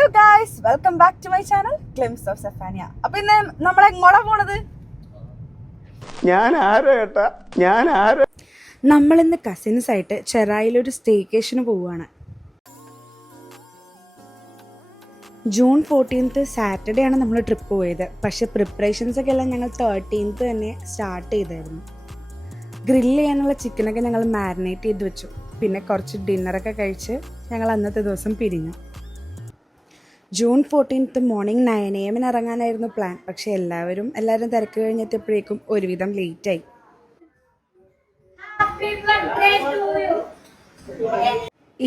Hello guys, welcome back to my channel glimpse of Zephania. അപ്പൊ ഇന്ന് നമ്മൾ എങ്ങോട്ടാ പോണത്? നമ്മളിന്ന് കസിൻസ് ആയിട്ട് ചെറായിലൊരു സ്റ്റേക്കേഷന് പോവുകയാണ്. ജൂൺ 14 സാറ്റർഡേ ആണ് നമ്മൾ ട്രിപ്പ് പോയത്. പക്ഷെ പ്രിപ്പറേഷൻസ് ഒക്കെ എല്ലാം ഞങ്ങൾ 13 തന്നെ സ്റ്റാർട്ട് ചെയ്തായിരുന്നു. ഗ്രില്ല് ചെയ്യാനുള്ള ചിക്കനൊക്കെ ഞങ്ങൾ മാരിനേറ്റ് ചെയ്ത് വെച്ചു. പിന്നെ കുറച്ച് ഡിന്നറൊക്കെ കഴിച്ച് ഞങ്ങൾ അന്നത്തെ ദിവസം പിരിഞ്ഞു. ജൂൺ 14 മോർണിംഗ് 9 AM ഇറങ്ങാനായിരുന്നു പ്ലാൻ. പക്ഷെ എല്ലാവരും തിരക്ക് കഴിഞ്ഞെത്തിയപ്പോഴേക്കും ഒരുവിധം ലേറ്റായി.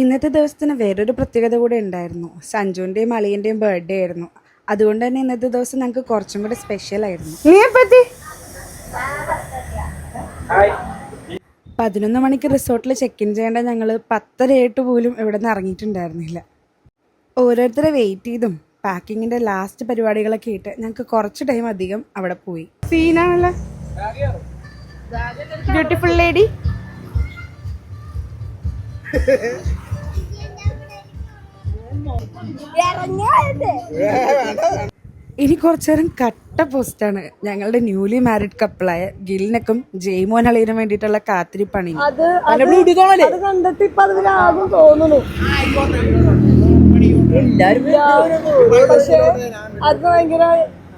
ഇന്നത്തെ ദിവസത്തിന് വേറൊരു പ്രത്യേകത കൂടെ ഉണ്ടായിരുന്നു. സഞ്ജുവിൻ്റെയും അളിയൻ്റെയും ബർത്ത്ഡേ ആയിരുന്നു. അതുകൊണ്ട് തന്നെ ഇന്നത്തെ ദിവസം ഞങ്ങൾക്ക് കുറച്ചും കൂടെ സ്പെഷ്യൽ ആയിരുന്നു. 11 മണിക്ക് റിസോർട്ടിൽ ചെക്ക് ഇൻ ചെയ്യേണ്ട ഞങ്ങൾ 10:30 പോലും ഇവിടെ നിന്ന് ഇറങ്ങിയിട്ടുണ്ടായിരുന്നില്ല. ഓരോരുത്തരെ വെയിറ്റ് ചെയ്തും പാക്കിങ്ങിൻ്റെ ലാസ്റ്റ് പരിപാടികളൊക്കെ ആയിട്ട് ഞങ്ങൾക്ക് കുറച്ച് ടൈം അധികം അവിടെ പോയി. സീനാണല്ലോ, ബ്യൂട്ടിഫുൾ ലേഡി. ഇനി കുറച്ചു നേരം കട്ട പോസ്റ്റാണ്. ഞങ്ങളുടെ ന്യൂലി മാരിഡ് കപ്പിളായ ഗിലിനക്കും ജെയ്മോൻ അളിയനും വേണ്ടിയിട്ടുള്ള കാത്തിരിപ്പണി. കണ്ടിട്ട് ഇപ്പൊ അതിലാകും തോന്നുന്നു. പക്ഷെ അത് ഭയങ്കര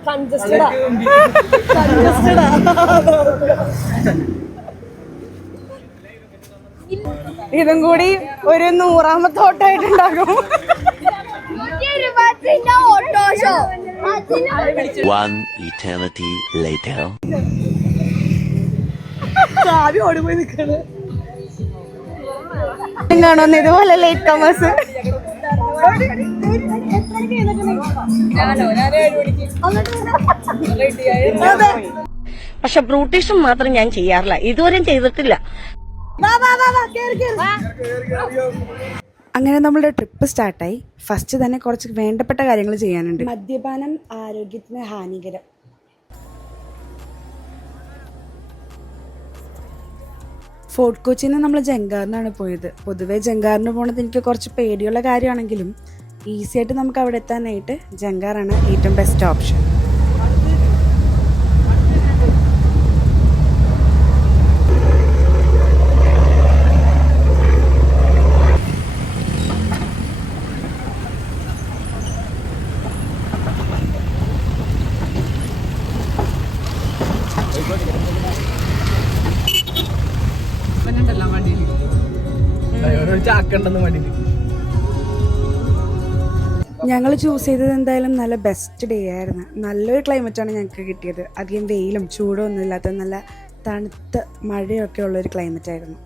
കൺജസ്റ്റഡാ. ഇതും കൂടി ഒരു 100ാമത്തെ ഓട്ടമായിട്ടുണ്ടാകും. ഓടിപ്പോയി നിൽക്കണ് കാണുന്ന ഇതുപോലെ ലേറ്റ് കമേഴ്സ്. പക്ഷെ ബ്രൂട്ടീഷും മാത്രം ഞാൻ ചെയ്യാറില്ല, ഇതുവരെയും ചെയ്തിട്ടില്ല. അങ്ങനെ നമ്മളുടെ ട്രിപ്പ് സ്റ്റാർട്ടായി. ഫസ്റ്റ് തന്നെ കുറച്ച് വേണ്ടപ്പെട്ട കാര്യങ്ങൾ ചെയ്യാനുണ്ട്. മദ്യപാനം ആരോഗ്യത്തിന് ഹാനികരം. ഫോർട്ട് കൊച്ചിയിൽ നിന്ന് നമ്മൾ ജങ്കാറിനാണ് പോയത്. പൊതുവേ ജങ്കാറിന് പോണത് എനിക്ക് കുറച്ച് പേടിയുള്ള കാര്യമാണെങ്കിലും ഈസി ആയിട്ട് നമുക്ക് അവിടെ എത്താനായിട്ട് ജങ്കാറാണ് ഏറ്റവും ബെസ്റ്റ് ഓപ്ഷൻ. ഞങ്ങൾ ചൂസ് ചെയ്തത് എന്തായാലും നല്ല ബെസ്റ്റ് ഡേ ആയിരുന്നു. നല്ലൊരു ക്ലൈമറ്റാണ് ഞങ്ങൾക്ക് കിട്ടിയത്. അധികം വെയിലും ചൂടും ഒന്നും ഇല്ലാത്ത നല്ല തണുത്ത മഴയൊക്കെ ഉള്ളൊരു ക്ലൈമറ്റ് ആയിരുന്നു.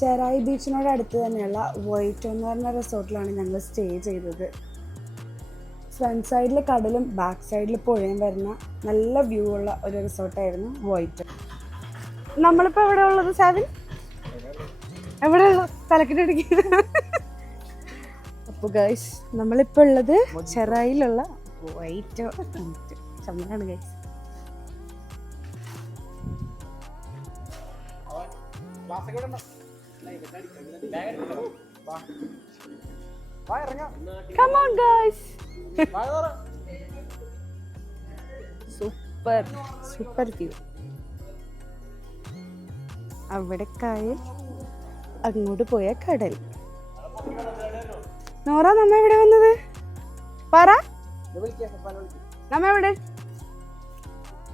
ചെറായി ബീച്ചിനോട് അടുത്ത് തന്നെയുള്ള വൈറ്റ് എന്ന് പറഞ്ഞ റിസോർട്ടിലാണ് ഞങ്ങൾ സ്റ്റേ ചെയ്തത്. ഫ്രണ്ട് സൈഡിൽ കടലും ബാക്ക് സൈഡിൽ പുഴയും വരുന്ന നല്ല വ്യൂ ഉള്ള ഒരു റിസോർട്ടായിരുന്നു വൈറ്റ്. നമ്മളിപ്പോൾ എവിടെ ഉള്ളത്? സാവിൻ എവിടെ തലക്കിട്ടടിക്കുന്നത്? അപ്പോൾ ഗൈസ്, നമ്മളിപ്പോൾ ഉള്ളത് ചെറായിലുള്ള വൈറ്റ് ചമ്മലാണ് guys. Come on guys. Super view. അവിടെ കായൽ, അങ്ങോട്ട് പോയ കടൽ. നോറ, നമ്മ എവിടെ വന്നത്? പറ, നമ്മ എവിടെ?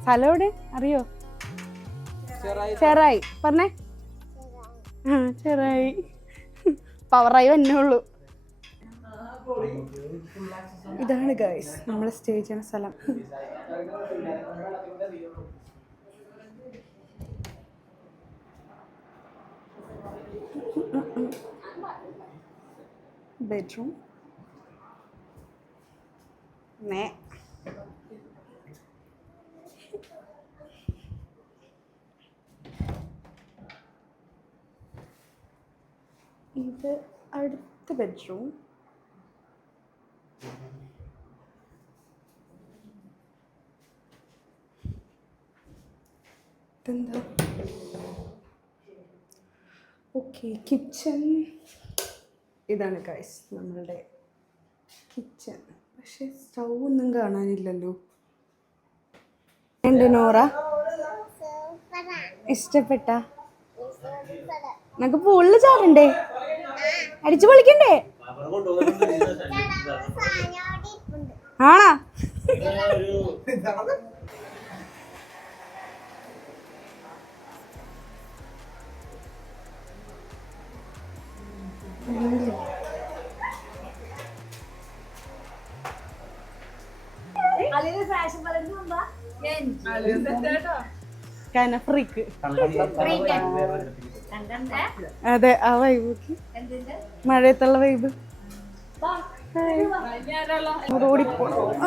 സ്ഥലം എവിടെ അറിയോ? ചെറായി പറഞ്ഞേ. ചെറായി പവറായി വന്നേ ഉള്ളൂ. ഇതാണ് ഗൈസ് നമ്മൾ സ്റ്റേ ചെയ്യുന്ന സ്ഥലം. ബെഡ്റൂം. ഇത് അടുത്ത ബെഡ്റൂം. ഇതെന്താ? Okay, kitchen. ഇതാണ് ഗൈസ് നമ്മളുടെ കിച്ചൺ. പക്ഷെ സ്റ്റൗ ഒന്നും കാണാനില്ലല്ലോ. ഉണ്ട് നോറ, ഇഷ്ടപ്പെട്ട? നമുക്ക് പൂളിൽ ചാടണ്ടേ? അടിച്ചു പൊളിക്കണ്ടേ? ആണാ? ഫ്രീക്ക്. അതെ, ആ വൈബ്, മഴയത്തുള്ള വൈബ്.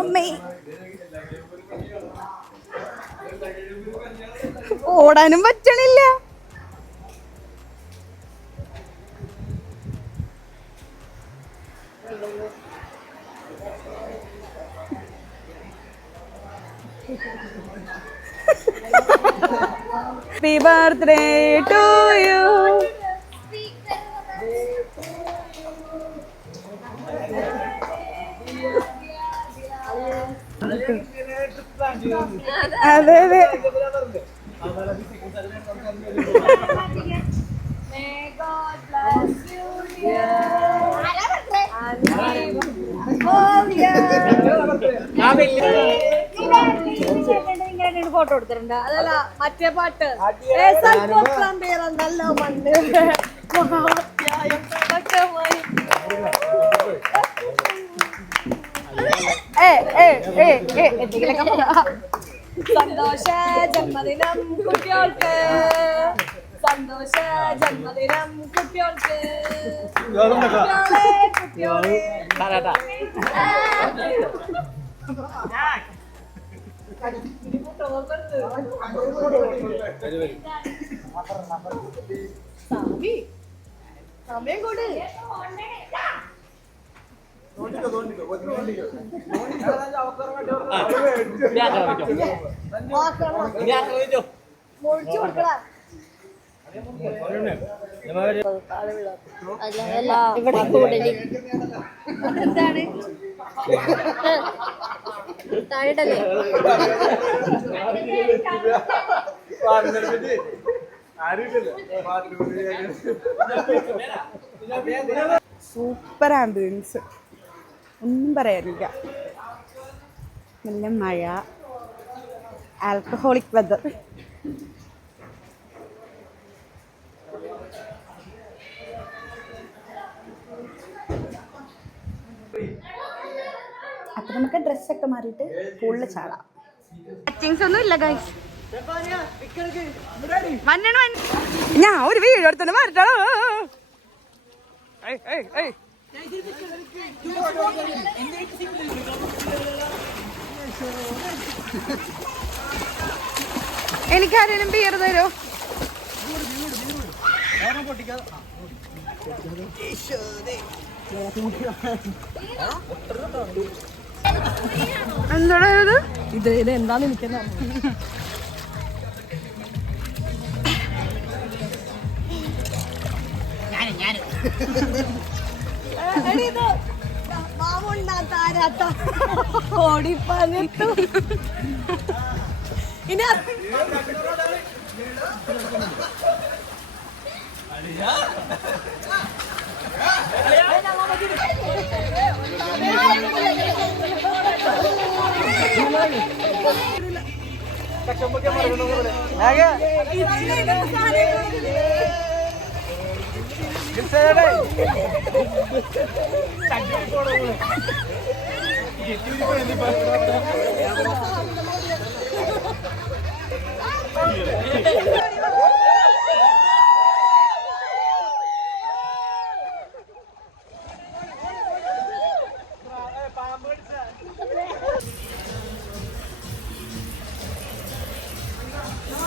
അമ്മേ ഓടാനും പറ്റണില്ല. Happy birthday to you. അതെ അതെ. ഫോട്ടോ എടുത്തിട്ടുണ്ട്. അതല്ല മറ്റേ പാട്ട് നല്ല മണ്ണ് സന്തോഷ ജന്മദിനം കുട്ടികൾക്ക്, സന്തോഷ ജന്മദിനം കുട്ടികൾക്ക്, കുട്ടികളെ സമയം കൂടി. മുഴിച്ചു കൊടുക്കടാ. ഇവിടെ കൂടല് എന്താണ് താഴെട്ടല്ലേ? സൂപ്പർ ആംബിയൻസ്, ഒന്നും പറയാനില്ല. നല്ല മഴ, ആൽക്കഹോളിക് വെതർ. അപ്പൊ നമുക്ക് ഡ്രസ്സൊക്കെ മാറിയിട്ട് പൂളിൽ ചാടാം. ടച്ചിങ്സ് ഒന്നും ഇല്ല ഗൈസ്. ഞാൻ ഒരു വീഡിയോ എടുത്തോണ്ട് മാറിട്ടോ. എനിക്കാരേലും ബിയർ തരോ? എന്താടാ ഇത്? ഇത് എന്താന്ന് എനിക്കെന്നാ ഓടിപ്പഞ്ഞിട്ടു. ഇനി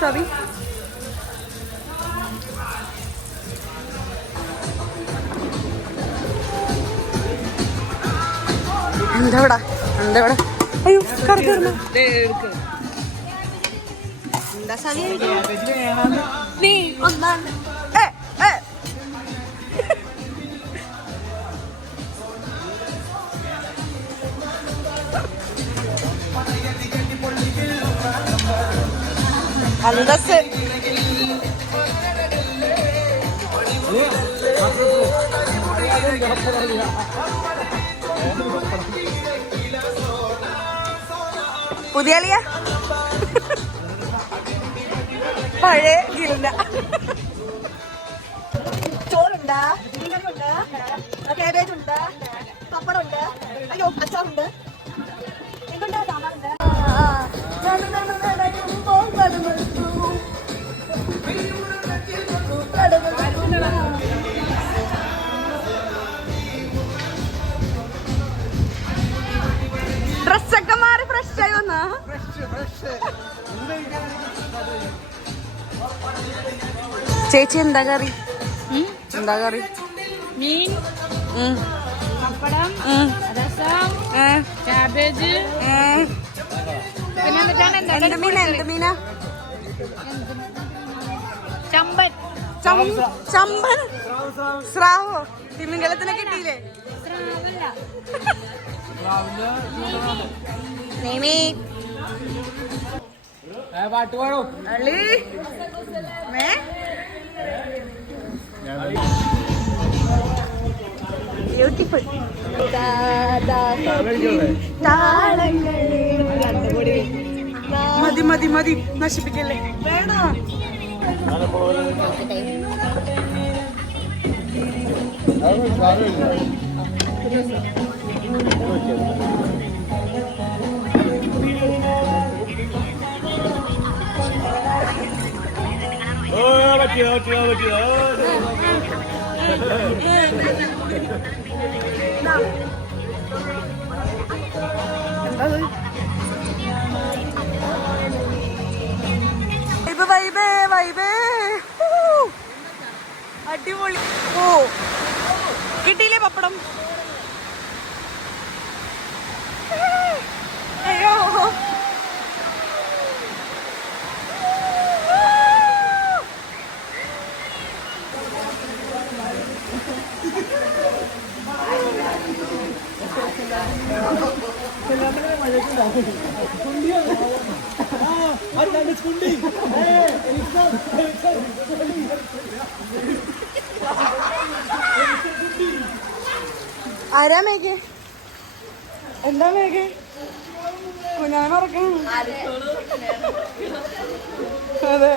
sorry. എന്താ അയ്യോ കറക്റ്റ് എന്താ നീ ഒന്നാണ് അന്തസ്. പുതിയ അളിയ പഴയ ജില്ല. ചോറുണ്ട്, മീൻകറിയുണ്ട്, കാബേജ് ഉണ്ട്, പപ്പടമുണ്ട്, അയ്യോ അച്ചാറുണ്ട്, എന്തുണ്ട്, സാമ്പാറുണ്ട്. ഡ്രസ്സൊക്കെ മാറി ഫ്രഷ് ആയി വന്നാ. ചേച്ചി എന്താ കറി? എന്താ കറി? മീൻ, പപ്പടം, രസം, കാബേജ്. പിന്നെ എന്ത് മീനാ? എന്ത് മീനാ? ചമ്പൻ. ചമ്പൻ, സ്രാവോ? തിമിംഗലത്തിനെ കിട്ടിയില്ലേ? ബ്യൂട്ടിഫുൾ. മതി മതി മതി, നശിപ്പിക്കല്ലേ. വേണോ? വൈബേ വൈബേ, അടിപൊളി. ഓ കിട്ടിയില്ലേ പപ്പടം? അയ്യോ ആരാ മേഘേ? എന്താ മേഘേ? ഞാൻ ഉറക്കണം. അതെ.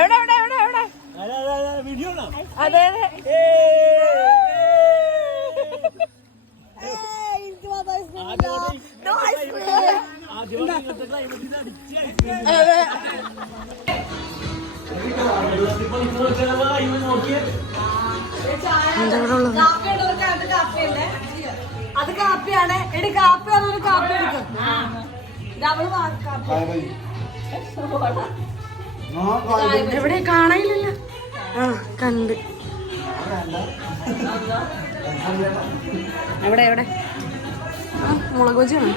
എവിടെ എവിടെ എവിടെ എവിടെ? അതെ അതെ. അത് കാപ്പിയാണ്. എടി കാപ്പി അതൊരു കാപ്പി എടുക്കും. എവിടെ കാണാനില്ല. ആ കണ്ട്. എവിടെ എവിടെ? മുളക് ബജിയാണ്.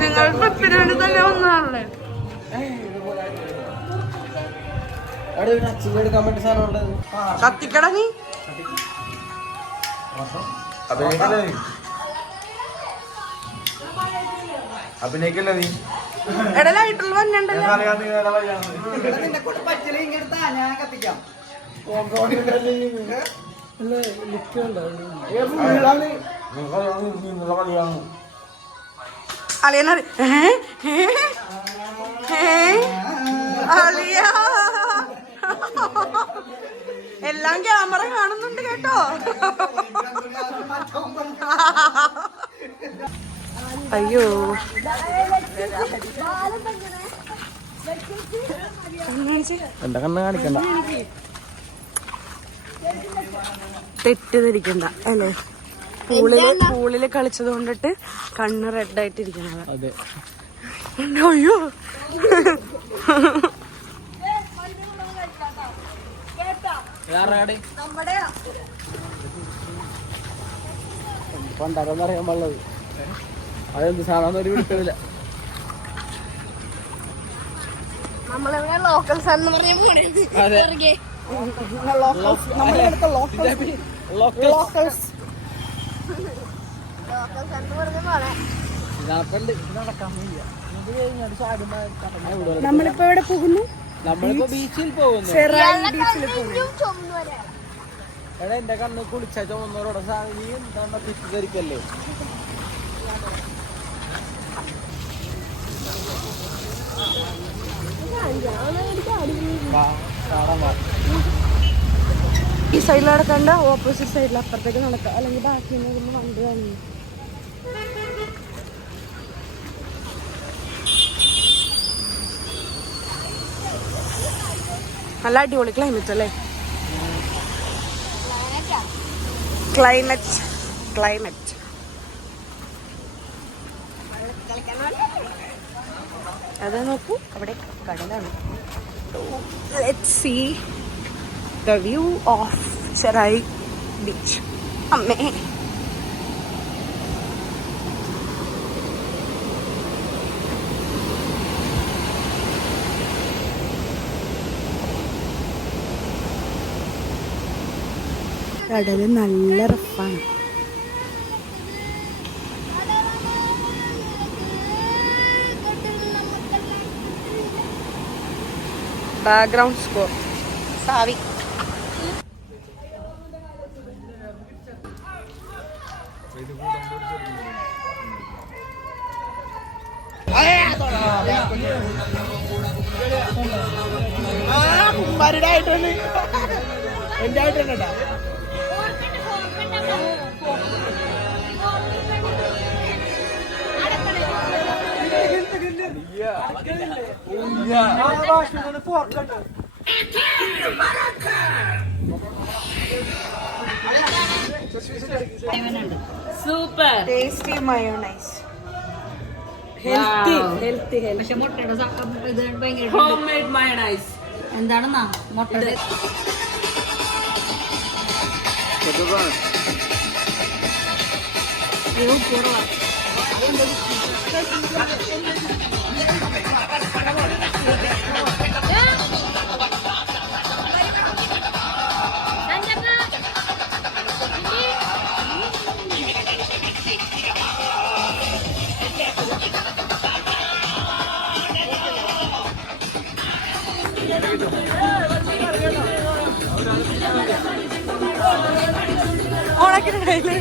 നിങ്ങൾ ട്രിപ്പിന് വേണ്ടി തന്നെ വന്നതാണല്ലേ? കത്തിക്കട നീ. അഭിനയിക്കല്ലേ നീ? ഇടലായിട്ടുള്ള വന്നുണ്ടല്ലോ. അളിയനറി അളിയാ എല്ലാം ക്യാമറ കാണുന്നുണ്ട് കേട്ടോ. അയ്യോ എന്റെ കണ്ണ് കാണിക്കണ്ട, തെറ്റിദ്ധരിക്കണ്ട അല്ലേ. പൂളില് കളിച്ചത് കൊണ്ടിട്ട് കണ്ണ് റെഡ് ആയിട്ടിരിക്കണത്. അതെ. അയ്യോ പണ്ടാരെന്നറിയാൻ പാടുള്ളത് അതെന്ത് സാധനം ഒരു വിളിക്കില്ല. നമ്മളിവിടെ ലോക്കൽസ് എന്ന് പറയാൻ പോണേ. നമ്മളിപ്പോ എവിടെ പോകുന്നു? നമ്മളിപ്പോ ബീച്ചിൽ പോകുന്നു. എടാ എന്റെ കണ്ണ് കുളിച്ച ചുമന്നവരോടെ നീ എന്താ തെറ്റിദ്ധരിക്കല്ലേ. ഈ സൈഡിൽ നടക്കണ്ട, ഓപ്പോസിറ്റ് സൈഡിൽ അപ്പുറത്തേക്ക് നടക്കാം, അല്ലെങ്കിൽ ബാക്കി വണ്ടി തന്നെ. നല്ല അടിപൊളി ക്ലൈമറ്റ് അല്ലേ. ക്ലൈമറ്റ് അത് നോക്കൂ, അവിടെ കടലാണ്. Let's see the view of Cherai beach. അമ്മേ കടല് നല്ല റഫാണ്. Background score Savi. എന്റെ ആയിട്ടുണ്ട്. Super tasty mayonnaise. പക്ഷെ മുട്ടയുടെ ഇത് ഭയങ്കര ഹോം മെയ്ഡ് മയോണൈസ്. എന്താണെന്നാ മുട്ടയുടെ ഓണക്കിനായില്ലേ.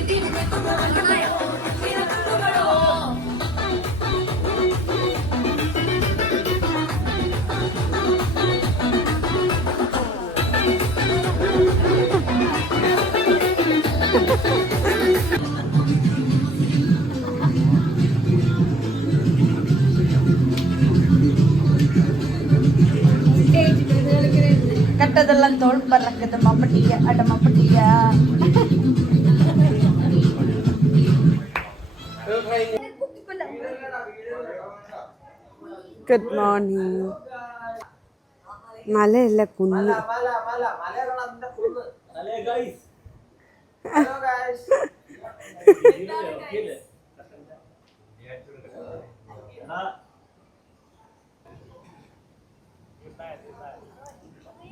கட்டதெல்லாம் தோல் பறக்குது மப்பட்டியா அட மப்பட்டியா. Good morning. മലയല്ല കുന്ന്.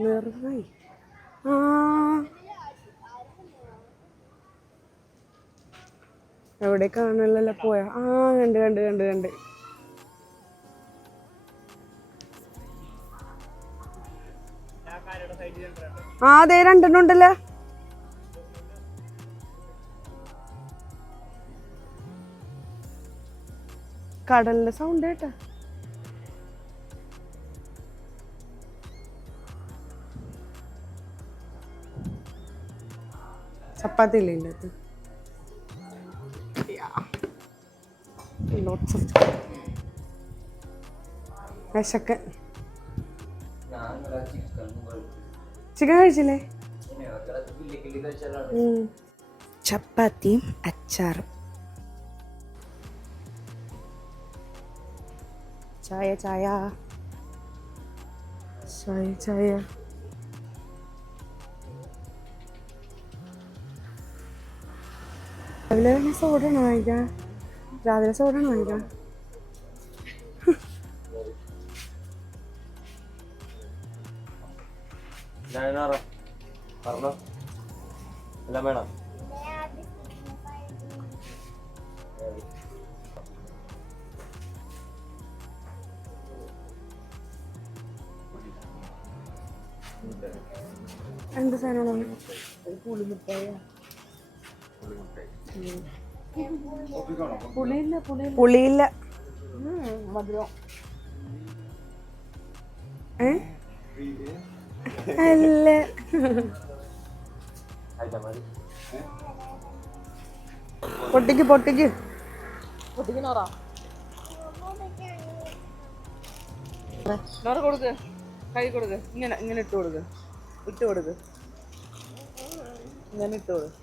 നിർവായി എവിടെ കാണല്ലോ പോയാ. കണ്ട് കണ്ട് കണ്ട് കണ്ട് അതെ രണ്ടെണ്ണം ഉണ്ടല്ലോ. കടലിന്റെ സൗണ്ട് കേട്ടാ. ചപ്പാത്തി ഇല്ലേ ഇതിൻ്റെ അകത്ത്? Lots of വിശക്കൻ. ചിക്കൻ കഴിച്ചില്ലേ? ചപ്പാത്തിയും അച്ചാറും. ചായ ചായ ചായ ചായ. രാവിലെ സോഡാണ് വാങ്ങിക്കാം. രാവിലെ സോഡാണ് വാങ്ങിക്കാം. പറഞ്ഞോ എല്ലാം വേണം. എന്ത് സാധനമാണ്? പുളിയില്ല. മധുരം അല്ല. പൊട്ടിക്ക് പൊട്ടിക്ക് കൊടുക്ക്. കൈ കൊടുക്ക്. ഇങ്ങനെ ഇങ്ങനെ ഇട്ട് കൊടുക്ക്. ഇട്ട് കൊടുക്ക്. ഇങ്ങനെ ഇട്ട് കൊടുക്ക്.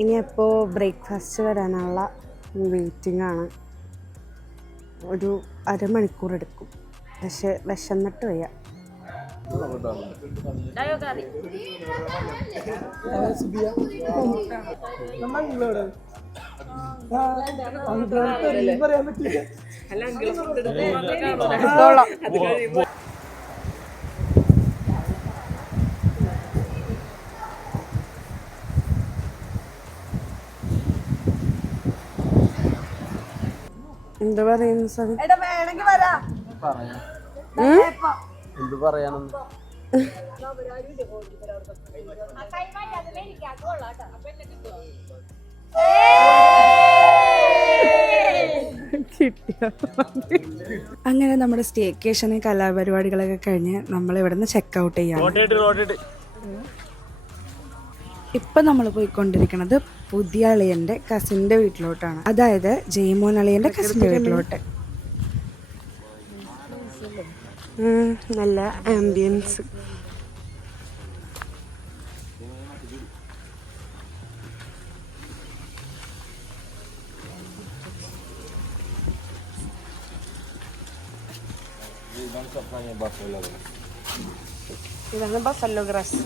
ഇനി എപ്പോൾ ബ്രേക്ക്ഫാസ്റ്റ് വരാനുള്ള വെയിറ്റിംഗ് ആണ്. ഒരു അരമണിക്കൂർ എടുക്കും. പക്ഷെ വിശന്നിട്ട് വയ്യ. എന്താ പറയുന്നു സാർ? എന്ത് പറയാനെന്ന് അങ്ങനെ നമ്മുടെ സ്റ്റേക്കേഷന് കലാപരിപാടികളൊക്കെ കഴിഞ്ഞ് നമ്മൾ ഇവിടുന്ന് ചെക്കൗട്ട് ചെയ്യാണ്. ഇപ്പം നമ്മൾ പോയിക്കൊണ്ടിരിക്കുന്നത് പുതിയ അളിയൻ്റെ കസിൻ്റെ വീട്ടിലോട്ടാണ്. അതായത് ജയ്മോൻ അളിയൻ്റെ കസിൻ്റെ വീട്ടിലോട്ട്. നല്ല ആംബിയൻസ്. ഇതാണ് ബഫല്ലോ ഗ്രാസ്.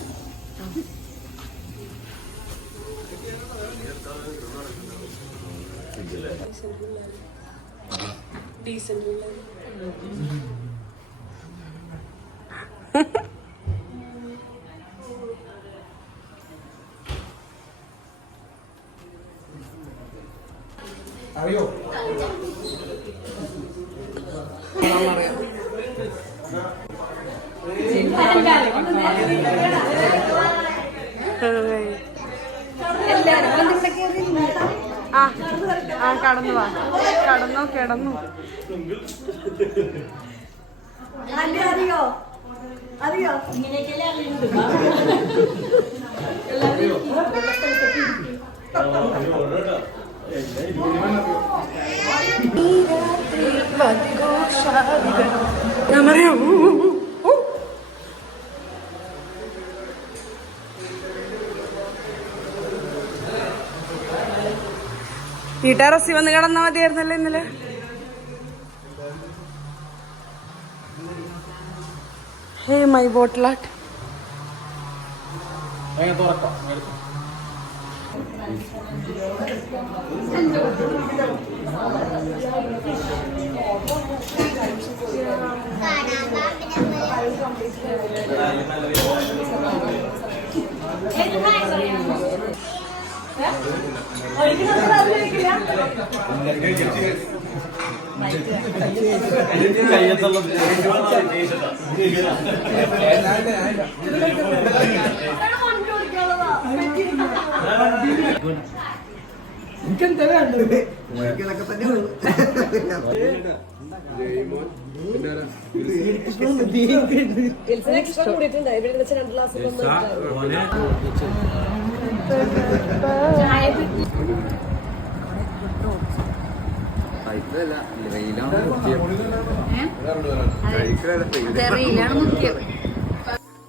അറിയോ? കടന്നു വാ. കിടന്നു. അറിയോ ഞാൻ പറയാം. ഈ ടെറസിൽ വന്ന് കിടന്നാ മതിയായിരുന്നല്ലേ ഇന്നലെ. ഹേ മൈ ബോട്ടിലാട്ട്. ഒരിക്കലും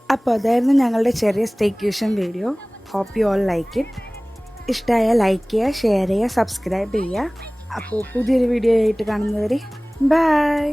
അപ്പോൾ അതായിരുന്നു ഞങ്ങളുടെ ചെറിയ staycation video. Hope you all like it. ഇഷ്ടമായ ലൈക്ക് ചെയ്യുക, ഷെയർ ചെയ്യുക, സബ്സ്ക്രൈബ് ചെയ്യുക. അപ്പോൾ പുതിയൊരു വീഡിയോ ആയിട്ട് കാണുന്നവരെ ബൈ.